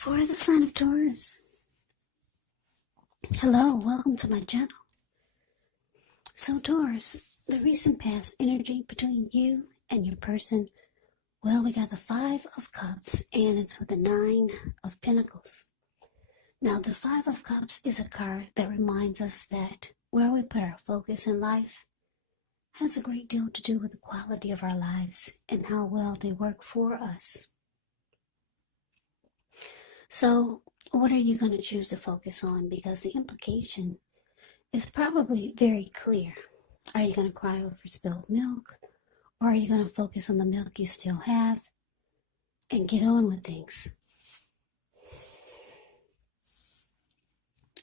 For the sign of Taurus. Hello, welcome to my channel. So Taurus, the recent past energy between you and your person, well, we got the 5 of Cups and it's with the 9 of Pentacles. Now the 5 of Cups is a card that reminds us that where we put our focus in life has a great deal to do with the quality of our lives and how well they work for us. So what are you going to choose to focus on? Because the implication is probably very clear. Are you going to cry over spilled milk? Or are you going to focus on the milk you still have and get on with things?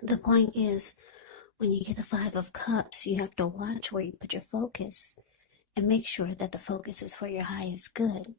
The point is, when you get the 5 of Cups, you have to watch where you put your focus and make sure that the focus is for your highest good.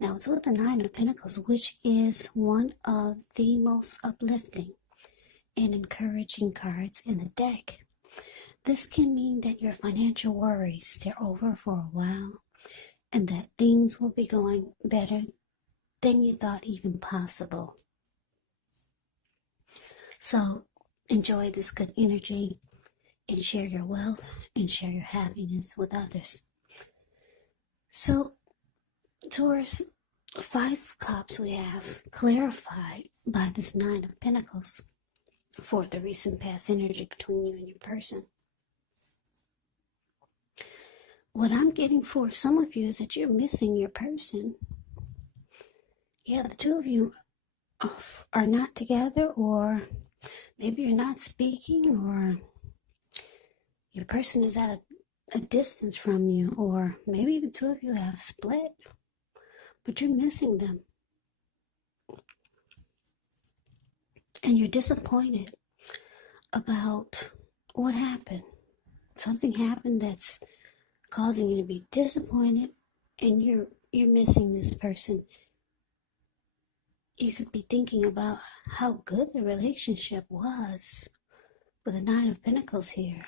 Now, it's with the 9 of Pentacles, which is one of the most uplifting and encouraging cards in the deck. This can mean that your financial worries, they're over for a while, and that things will be going better than you thought even possible. So, enjoy this good energy and share your wealth and share your happiness with others. So, Taurus, 5 Cups we have clarified by this 9 of Pentacles for the recent past energy between you and your person. What I'm getting for some of you is that you're missing your person. Yeah, the two of you are not together, or maybe you're not speaking, or your person is at a distance from you, or maybe the two of you have split, but you're missing them. And you're disappointed about what happened. Something happened that's causing you to be disappointed, and you're missing this person. You could be thinking about how good the relationship was with the 9 of Pentacles here.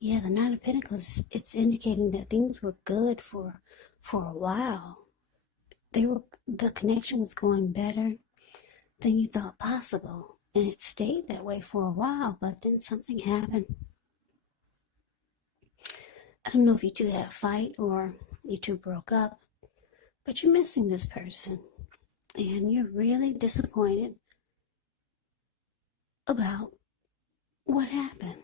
Yeah, the 9 of Pentacles, it's indicating that things were good for a while. The connection was going better than you thought possible, and it stayed that way for a while, but then something happened. I don't know if you two had a fight or you two broke up, but you're missing this person, and you're really disappointed about what happened.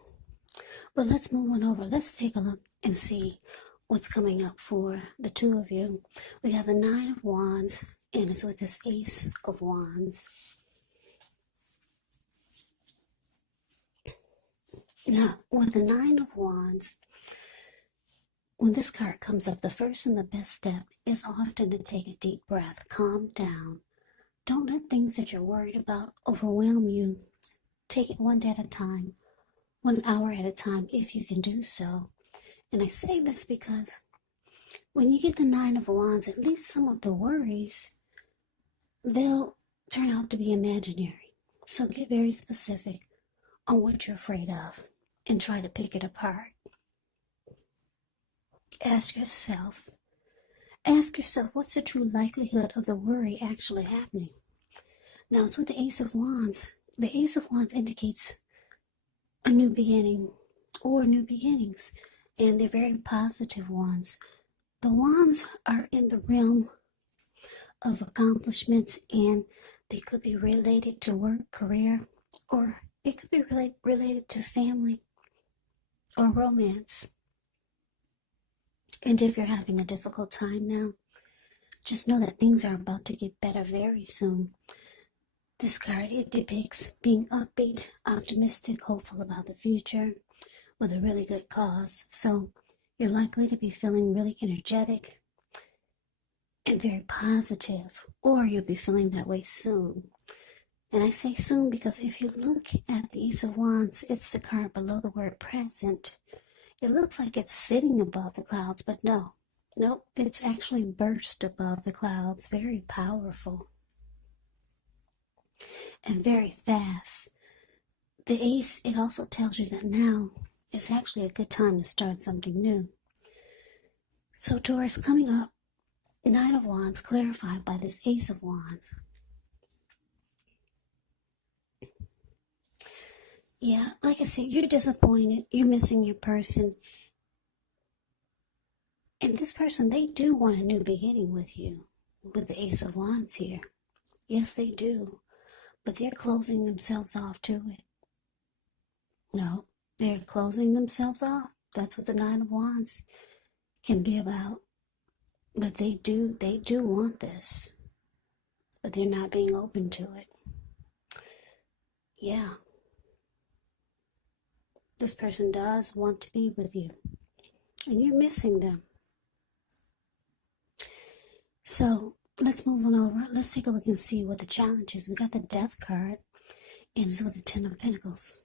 But let's move on over. Let's take a look and see what's coming up for the two of you. We have the 9 of Wands, and it's with this Ace of Wands. Now, with the 9 of Wands, when this card comes up, the first and the best step is often to take a deep breath, calm down. Don't let things that you're worried about overwhelm you. Take it one day at a time, 1 hour at a time, if you can do so. And I say this because when you get the 9 of Wands, at least some of the worries, they'll turn out to be imaginary. So get very specific on what you're afraid of and try to pick it apart. Ask yourself, what's the true likelihood of the worry actually happening? Now, it's with the Ace of Wands. The Ace of Wands indicates a new beginning or new beginnings, and they're very positive ones. The Wands are in the realm of accomplishments, and they could be related to work, career, or it could be related to family or romance. And if you're having a difficult time now, just know that things are about to get better very soon. This card, it depicts being upbeat, optimistic, hopeful about the future with a really good cause. So you're likely to be feeling really energetic and very positive, or you'll be feeling that way soon. And I say soon because if you look at the Ace of Wands, it's the card below the word present. It looks like it's sitting above the clouds, but no, it's actually burst above the clouds. Very powerful and very fast. The Ace, it also tells you that now is actually a good time to start something new. So Taurus, coming up Nine of Wands clarified by this Ace of Wands. Yeah, like I said, you're disappointed. You're missing your person. And this person, they do want a new beginning with you. With the Ace of Wands here. Yes, they do. But they're closing themselves off to it. No, they're closing themselves off. That's what the Nine of Wands can be about. But they do want this. But they're not being open to it. Yeah. This person does want to be with you. And you're missing them. So let's move on over. Let's take a look and see what the challenge is. We got the Death card, and it's with the Ten of Pentacles.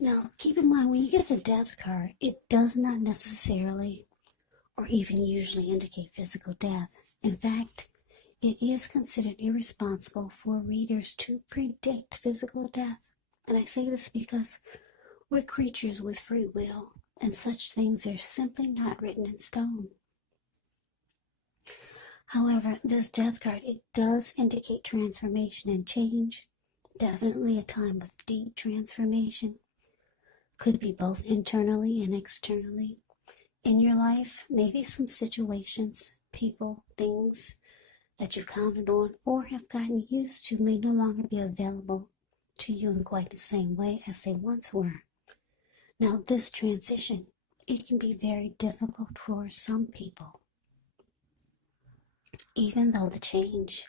Now, keep in mind, when you get the Death card, it does not necessarily or even usually indicate physical death. In fact, it is considered irresponsible for readers to predict physical death. And I say this because we're creatures with free will, and such things are simply not written in stone. However, this Death card, it does indicate transformation and change. Definitely a time of deep transformation. Could be both internally and externally. In your life, maybe some situations, people, things that you've counted on or have gotten used to may no longer be available to you in quite the same way as they once were. Now, this transition, it can be very difficult for some people. Even though the change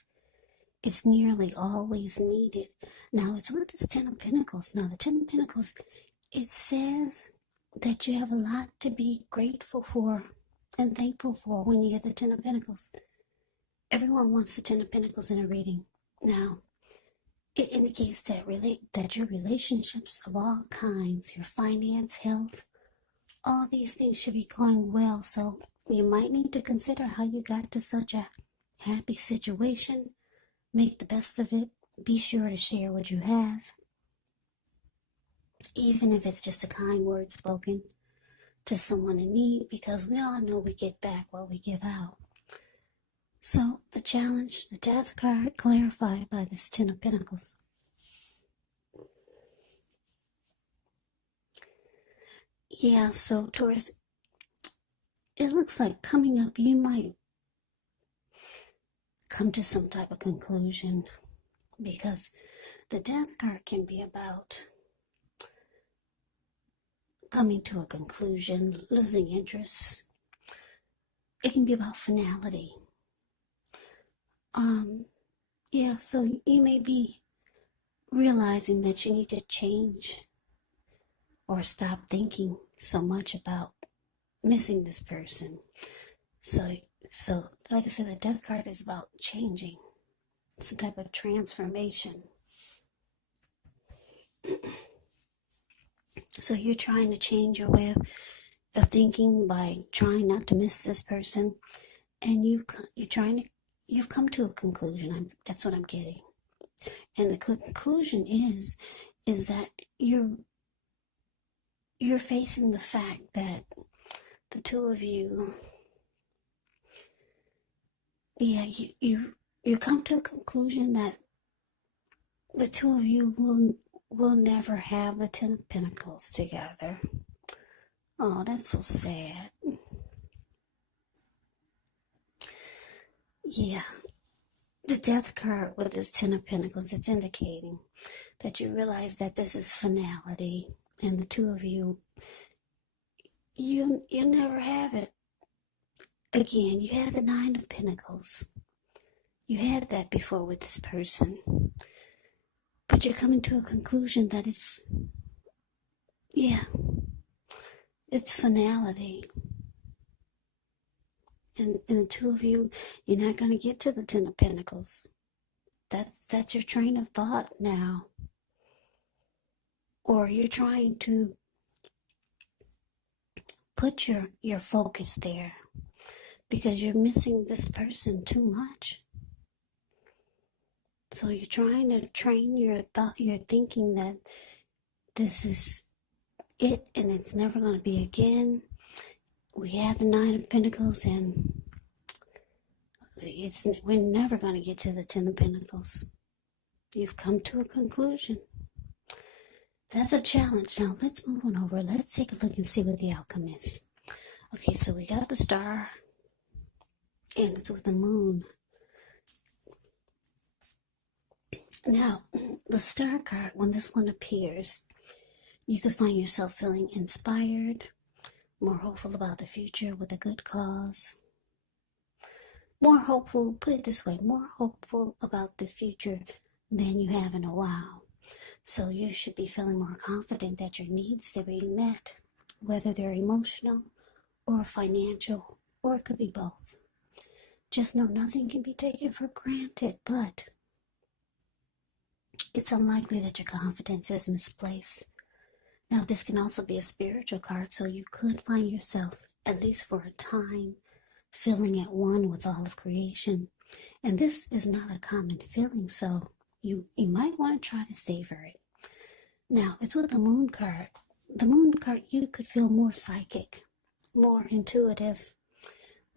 is nearly always needed. Now, it's with this Ten of Pentacles. Now, the Ten of Pentacles, it says that you have a lot to be grateful for and thankful for when you get the Ten of Pentacles. Everyone wants the Ten of Pentacles in a reading. Now, it indicates that that your relationships of all kinds, your finance, health, all these things should be going well. So you might need to consider how you got to such a happy situation. Make the best of it. Be sure to share what you have. Even if it's just a kind word spoken to someone in need, because we all know we get back what we give out. So the challenge, the Death card, clarified by this Ten of Pentacles. Yeah, so Taurus, it looks like coming up, you might come to some type of conclusion, because the Death card can be about coming to a conclusion, losing interest. It can be about finality. Yeah, so you may be realizing that you need to change or stop thinking so much about missing this person. So like I said, the Death card is about changing, some type of transformation. So you're trying to change your way of thinking by trying not to miss this person, and you've come to a conclusion. That's what I'm getting. And the conclusion is that you're facing the fact that the two of you, yeah, you come to a conclusion that the two of you will never have the Ten of Pentacles together. Oh, that's so sad. Yeah. The Death card with this Ten of Pentacles, it's indicating that you realize that this is finality, and the two of you, you never have it again. You had the Nine of Pentacles. You had that before with this person. But you're coming to a conclusion that it's finality. And the two of you, you're not going to get to the Ten of Pentacles. That's your train of thought now. Or you're trying to put your focus there because you're missing this person too much. So you're trying to train your thinking that this is it and it's never going to be again. We have the Nine of Pentacles, and we're never going to get to the Ten of Pentacles. You've come to a conclusion. That's a challenge. Now let's move on over. Let's take a look and see what the outcome is. Okay, so we got the Star, and it's with the Moon. Now, the Star card, when this one appears, you could find yourself feeling inspired, more hopeful about the future with a good cause. More hopeful, put it this way, more hopeful about the future than you have in a while. So you should be feeling more confident that your needs are being met, whether they're emotional or financial, or it could be both. Just know nothing can be taken for granted, but it's unlikely that your confidence is misplaced. Now, this can also be a spiritual card, so you could find yourself, at least for a time, feeling at one with all of creation. And this is not a common feeling, so you might want to try to savor it. Now, it's with the Moon card. The Moon card, you could feel more psychic, more intuitive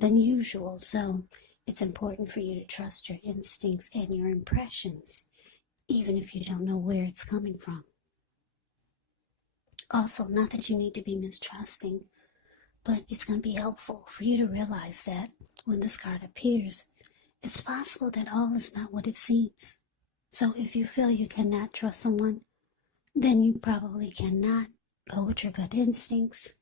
than usual, so it's important for you to trust your instincts and your impressions, even if you don't know where it's coming from. Also, not that you need to be mistrusting, but it's going to be helpful for you to realize that when this card appears, it's possible that all is not what it seems. So if you feel you cannot trust someone, then you probably cannot go with your gut instincts.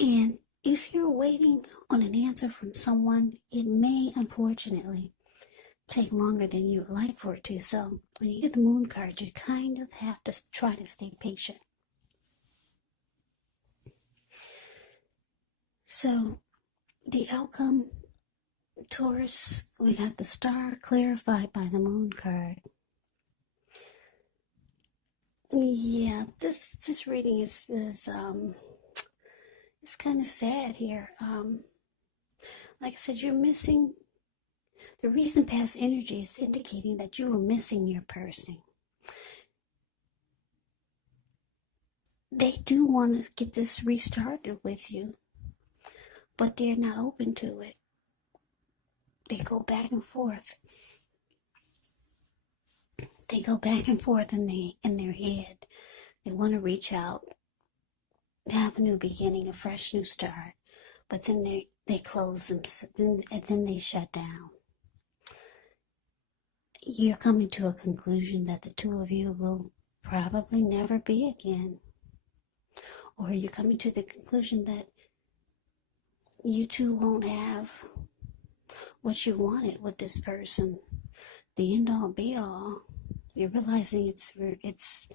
And if you're waiting on an answer from someone, it may, unfortunately, take longer than you would like for it to. So when you get the Moon card, you kind of have to try to stay patient. So the outcome, Taurus, we got the Star clarified by the Moon card. Yeah, this reading is it's kind of sad here. Like I said, you're missing. The recent past energy is indicating that you were missing your person. They do want to get this restarted with you, but they're not open to it. They go back and forth. They go back and forth in their head. They want to reach out, have a new beginning, a fresh new start, but then they close them, and then they shut down. You're coming to a conclusion that the two of you will probably never be again. Or you're coming to the conclusion that you two won't have what you wanted with this person. The end all be all. You're realizing it's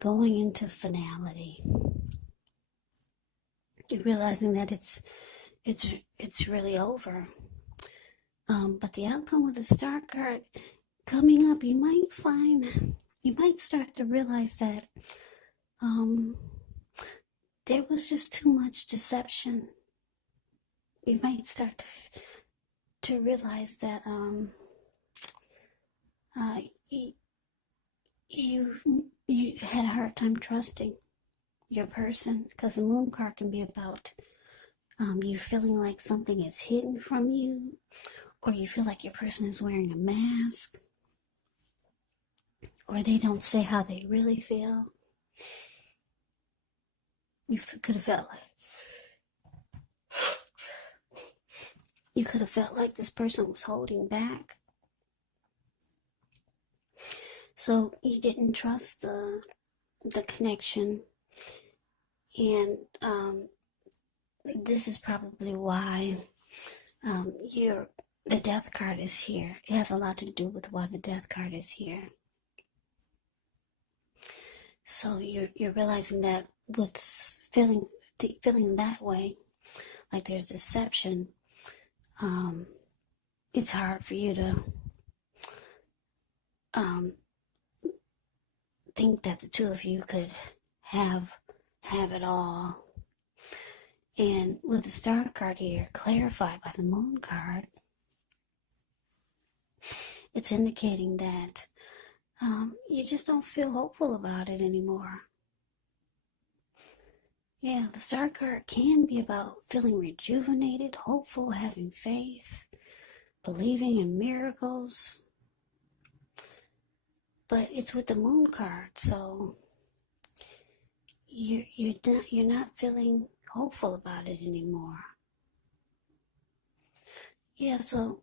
going into finality. You're realizing that it's really over. But the outcome with the Star card coming up, you might start to realize that there was just too much deception. You might start to realize that you had a hard time trusting your person, because the Moon card can be about you feeling like something is hidden from you, or you feel like your person is wearing a mask, or they don't say how they really feel. You could have felt like this person was holding back. So you didn't trust the connection, and this is probably why the Death card is here. It has a lot to do with why the Death card is here. So you're realizing that with feeling that way, like there's deception, it's hard for you to think that the two of you could have it all. And with the Star card here, clarified by the Moon card, it's indicating that you just don't feel hopeful about it anymore. Yeah, the Star card can be about feeling rejuvenated, hopeful, having faith, believing in miracles. But it's with the Moon card, so you're not feeling hopeful about it anymore. Yeah, so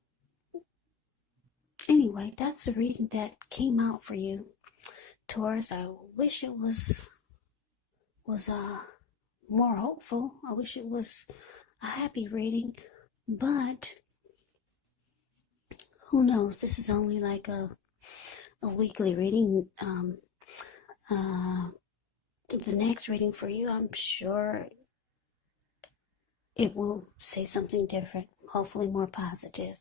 anyway, that's the reading that came out for you, Taurus. I wish it was more hopeful. I wish it was a happy reading, but who knows? This is only like a weekly reading. The next reading for you, I'm sure it will say something different, hopefully more positive.